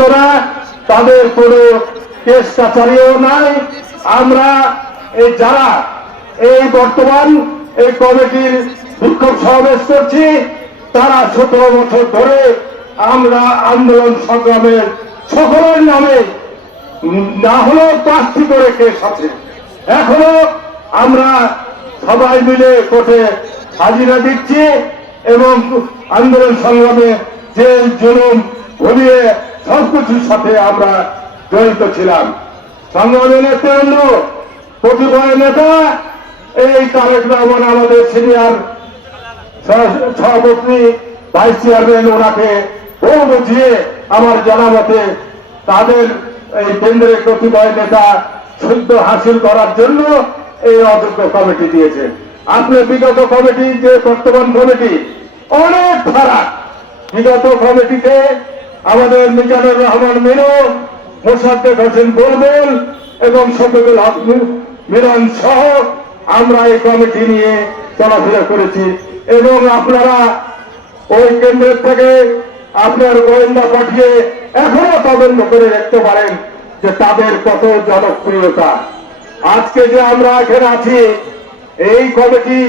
ছিল না তাদের কোনো কেস কাছারিও নাই। আমরা এই যারা এই বর্তমান এই কমিটির বিক্ষোভ সমাবেশ করছি, তারা সতেরো বছর ধরে আমরা আন্দোলন সংগ্রামের সকলের নামে না হলেও প্রার্থী করে কেস আছে। এখনও আমরা সবাই মিলে কোর্টে হাজিরা দিচ্ছি এবং আন্দোলন সংগ্রামে যে জুলুম ভুলিয়ে সবকিছুর সাথে আমরা জড়িত ছিলাম। সংগ্রামী নেতৃবৃন্দ, কতিপয় নেতা, এই তারেক রহমান আমাদের সিনিয়র সভাপতি ভাইস চেয়ারম্যান ওনাকে বহু বুঝিয়ে আমার জানা মতে তাদের এই কেন্দ্রের কতিপয় নেতা শুদ্ধ হাসিল করার জন্য এই অযোগ্য কমিটি দিয়েছে। আপনি বিগত কমিটি যে বর্তমান কমিটি, অনেক ফারাক বিগত কমিটিতে আমাদের মিজানুর রহমান মিনু, মোসাদ্দেক হোসেন বুলবুল এবং শফিকুল হক মিলন সহ আমরা এই কমিটি নিয়ে চলাফেরা করেছি। এবং আপনারা ওই কেন্দ্রের থেকে আপনার গোয়েন্দা পাঠিয়ে এখনও তদন্ত করে দেখতে পারেন যে তাদের কত জনপ্রিয়তা। আজকে যে আমরা এখানে আছি, এই কমিটি